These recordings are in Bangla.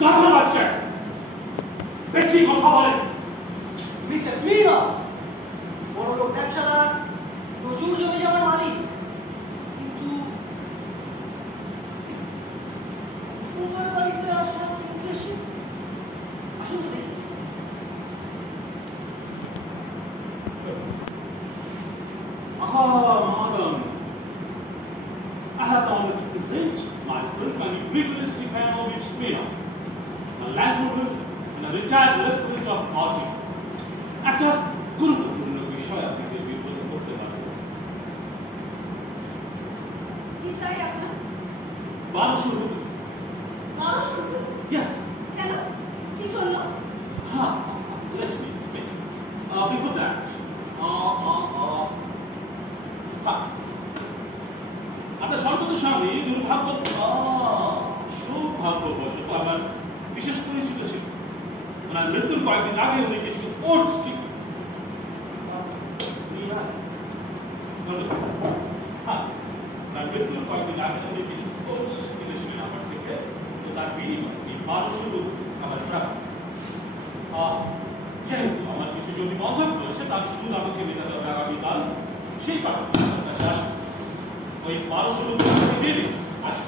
কথা বাচ্চা বেশি কথা বলে। মিস্টার স্মিরনফ বড় লোক ব্যবসাদার, প্রচুর জমি জমার মালিক, কিন্তু তোমার বাড়িতে আসার উদ্দেশ্যে আসুন তো দেখি। Madam, I have the honor to present myself and the privileged Stefanovic Smirnov, a landholder and a retired lieutenant of army. একটা গুরুত্বপূর্ণ বিষয় আপনাকে বিবরণ করতে পারব। কি চাই আপনার? 1200 রুপি। 1200 রুপি? Yes. কেন? কি জন্য? Let me explain. Before that, আপনার সর্বত স্বামী সৌভাগ্যবশত আমার বিশেষ পরিচিত ছিল। ওনার মৃত্যুর কয়েকদিন আগে উনি কিছু ওটস মৃত্যুর কয়েকদিন আগে উনি কিছু ওটস কিনেছিলেন আমার থেকে। তো তার বিনিময়ে 1200 রুপি আমার টাকা। যেহেতু আমার কিছু জমি বন্ধক রয়েছে, তার সুদ আমাকে মেটাতে হবে আগামীকাল। সেই কারণে আমার কাছে আসুন, ওই 1200 রুপি আমাকে দিয়ে দিন। আচ্ছা,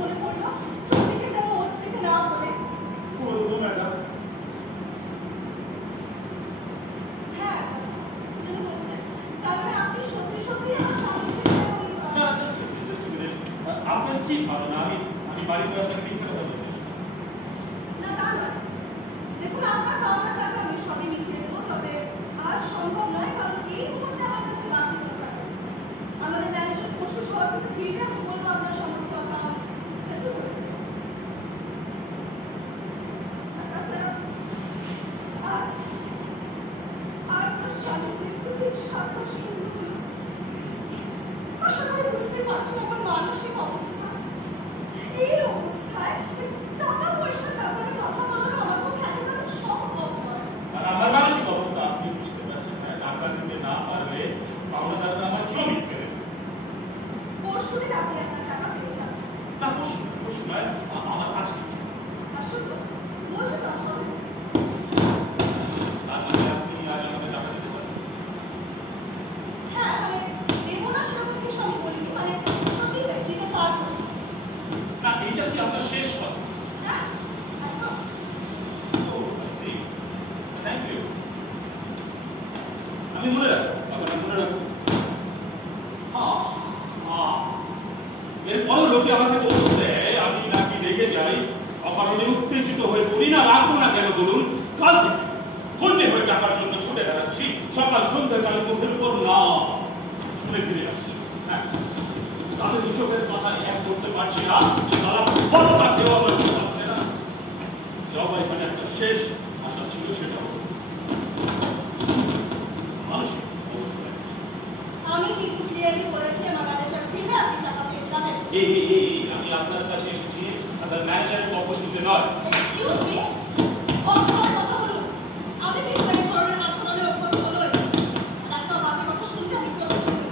মনে পড়লো চোখে যেন ওটস থেকে না পড়ে। হ্যাঁ, যেন বলছিলেন, তার মানে আপনি সত্যি সত্যি আমার স্বামী আপনার কি ধারণা আমি বাড়িতে আপনাকে মিথ্যা কথা বলছি? না, তা নয়। দেখুন, আপনার পাওনা টাকা আমি সবই মিটিয়ে দেবো, তবে আজ সম্ভব নয়, কারণ এই মুহূর্তে আমার কাছে বাকি কোনো টাকা নেই। আমাদের ম্যানেজার পরশু শহর থেকে ফিরলে আমি বলবো আপনার সমস্ত অ্যাকাউন্টস সেটেল করে দেবে। তাছাড়া আজ আমার স্বামীর মৃত্যু ঠিক 7 মাস পূর্ণ হলো। আশা করি বুঝতে পারছি আমার মানসিক অবস্থা। এই অবস্থায় টাকা পয়সার ব্যাপারে কথা বলানো আমার পক্ষে একেবারে সম্ভব নয়। আর আমার মানসিক অবস্থা আপনি বুঝতে পারছেন না। টাকা দিতে না পারলে পাওনাদাররা আমার জমি কেড়ে নেবে। পরশুদিন আপনি আপনার টাকা পেয়ে যাবেন। না, পরশু নয়, আমার আজকে। আশ্চর্য, বলছে তো আজ হবে। তার মানে আপনি আজ আমাকে টাকা দিতে পারেন? হ্যাঁ, মানে দেবো না সেরকম কিছু আমি বলিনি, মানে সত্যি দিতে পারবো। না, এইটা কি আপনার শেষ কথা? হ্যাঁ, একদম। Thank you. আমি মনে রাখবো, আপনাকে মনে রাখবো। এরপরও লোকে আমাকে বলছে আমি নাকি রেগে যাই, অকারণে উত্তেজিত হয়ে পড়ি। না রাখবো না কেন বলুন? কাল থেকে হন্যে হয়ে টাকার জন্য ছুটে বেড়াচ্ছি। সকাল সন্ধ্যাকালে মুখের উপর না শুনে ফিরে আসছি। হ্যাঁ, তাদের দুচোখের কথা এক করতে পারছি না। তারা বড় তাকেও আমার আসছে না। যাওয়া এখানে একটা শেষ আশা ছিল, সেটা হলো মানসিক অবস্থা। আমি কিন্তু ক্লিয়ারলি বলেছি আমার ম্যানেজার ফিরলে আপনি টাকা পেয়ে যাবেন। আমি আপনার কাছে এসেছি আপনার ম্যানেজারের পক্ষ শুনতে নয়। এক্সকিউজ মি, কখন কথা বলুন। আমি কিন্তু এই ধরনের আচরণে অভ্যস্ত নই। একটা বাজে কথা শুনতে আমি প্রস্তুত নই।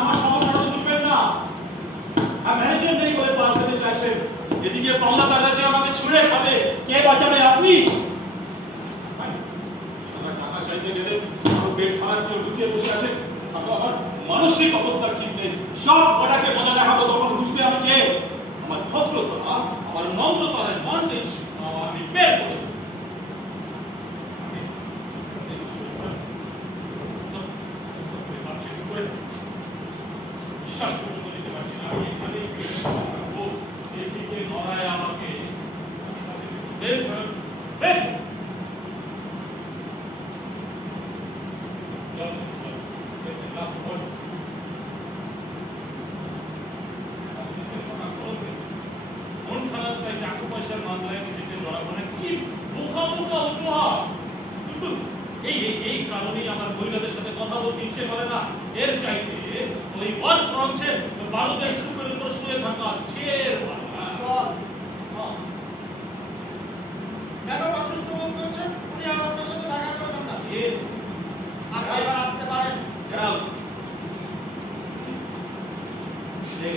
আমার সমস্যাটা বুঝবেন না। ম্যানেজার নেই বলে পার পেতে চাইছেন। এদিকে পাওনাদাররা যে আমাকে ছুঁড়ে খাবে, কে বাঁচাবে? আপনি। টাকা চাইতে গেলে আরো পেট খারাপ করে ঢুকে বসে আছে। আমার মানসিক অবস্থা ঠিক নেই। সব কটাকে মজা দেখাবো, তখন বুঝবে আমি কে। আমার ভদ্রতা, আমার নম্রতার অ্যাডভান্টেজ আমি বের করব। বিশ্বাস পর্যন্ত নিতে পারছি না। আমি এখানেই এদিকে নড়ায় আমাকে মন খারাপ তাই টাকা পয়সার মামলায় নিজেকে জড়াবো না। কি বোকা বোকা অজুহাত। কিন্তু এই কারণেই আমার মহিলাদের সাথে কথা বলতে ইচ্ছে করে না। এর চাইতে ওই ওয়ার্ক ফ্রন্টে ভারতের সুপের উপর শুয়ে থাকা ছেড় কেন অসুস্থ বোধ করছেন? উনি আমার কে? আপনি এবার আসতে পারেন। Get out. Stay.